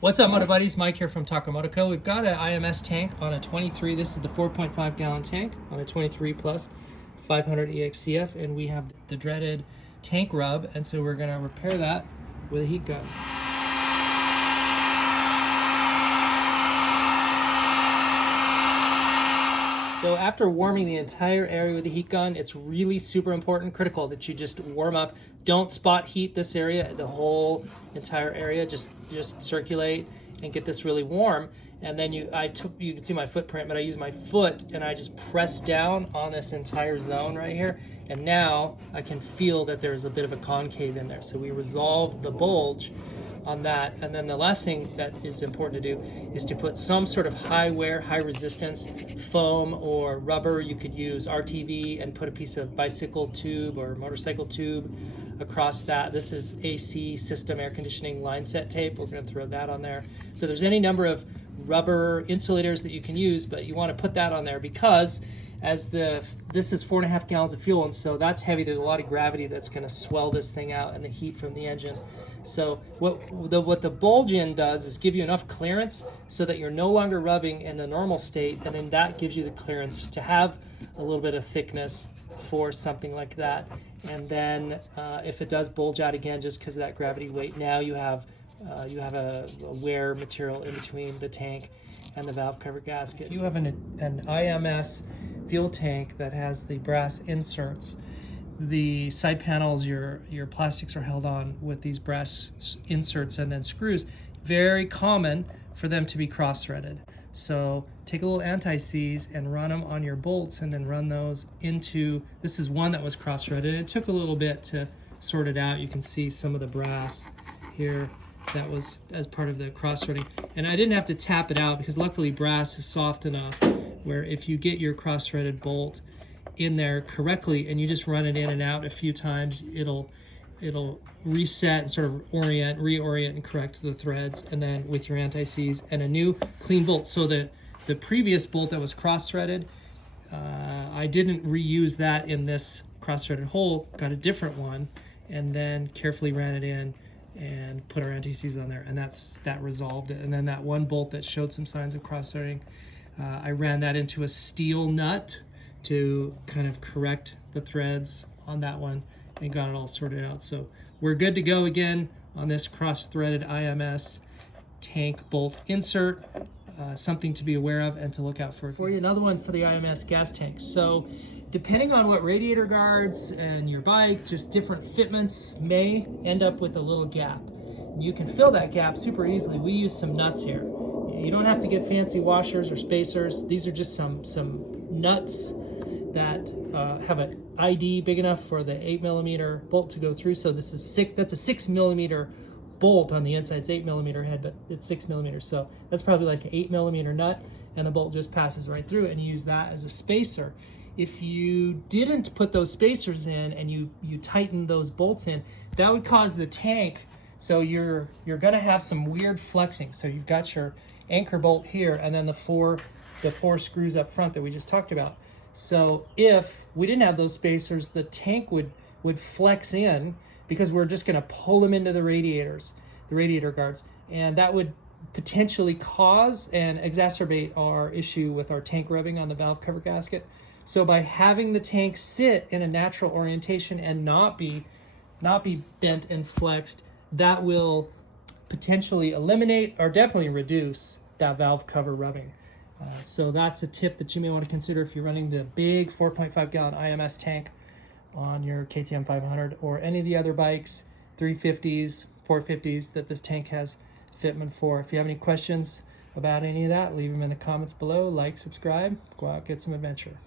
What's up, Moto Buddies? Mike here from Taco Moto. We've got an IMS tank on a 23. This is the 4.5 gallon tank on a 23 plus 500 EXCF, and we have the dreaded tank rub, and so we're going to repair that with a heat gun. So after warming the entire area with the heat gun, it's really super important, critical that you just warm up. Don't spot heat this area, the whole entire area. Just circulate and get this really warm. And then you can see my footprint, but I use my foot and I just press down on this entire zone right here. And now I can feel that there's a bit of a concave in there. So we resolve the bulge on that. And then the last thing that is important to do is to put some sort of high wear, high resistance foam or rubber. You could use RTV and put a piece of bicycle tube or motorcycle tube across that. This is AC system air conditioning line set tape. We're going to throw that on there. So there's any number of rubber insulators that you can use, but you want to put that on there because this is 4.5 gallons of fuel, and so that's heavy. There's a lot of gravity that's going to swell this thing out and the heat from the engine. So what the bulge in does is give you enough clearance so that you're no longer rubbing in the normal state, and then that gives you the clearance to have a little bit of thickness for something like that. And then if it does bulge out again just because of that gravity weight, now you have a wear material in between the tank and the valve cover gasket. You have an IMS fuel tank that has the brass inserts. The side panels, your plastics are held on with these brass inserts and then screws. Very common for them to be cross-threaded. So take a little anti-seize and run them on your bolts, and then run those into, this is one that was cross-threaded. It took a little bit to sort it out. You can see some of the brass here that was as part of the cross-threading. And I didn't have to tap it out because luckily brass is soft enough where if you get your cross-threaded bolt in there correctly and you just run it in and out a few times, it'll reset and sort of reorient and correct the threads, and then with your anti-seize and a new clean bolt. So the previous bolt that was cross-threaded, I didn't reuse that in this cross-threaded hole, got a different one, and then carefully ran it in and put our anti-seize on there, and that resolved it. And then that one bolt that showed some signs of cross-threading, I ran that into a steel nut to kind of correct the threads on that one and got it all sorted out. So we're good to go again on this cross-threaded IMS tank bolt insert. Something to be aware of and to look out for you. Another one for the IMS gas tank. So depending on what radiator guards and your bike, just different fitments may end up with a little gap. And you can fill that gap super easily. We use some nuts here. You don't have to get fancy washers or spacers. These are just some nuts that have an ID big enough for the 8mm bolt to go through. So this is that's a 6mm bolt on the inside. It's 8mm head, but it's 6mm. So that's probably like an 8mm nut, and the bolt just passes right through it, and you use that as a spacer. If you didn't put those spacers in and you tighten those bolts in, that would cause the tank, so you're gonna have some weird flexing. So you've got your anchor bolt here and then the four screws up front that we just talked about. So if we didn't have those spacers, the tank would flex in because we're just gonna pull them into the radiator guards, and that would potentially cause and exacerbate our issue with our tank rubbing on the valve cover gasket. So by having the tank sit in a natural orientation and not be bent and flexed, that will potentially eliminate or definitely reduce that valve cover rubbing. So that's a tip that you may want to consider if you're running the big 4.5 gallon IMS tank on your KTM 500 or any of the other bikes, 350s, 450s that this tank has fitment for. If you have any questions about any of that, leave them in the comments below. Like, subscribe, go out, get some adventure.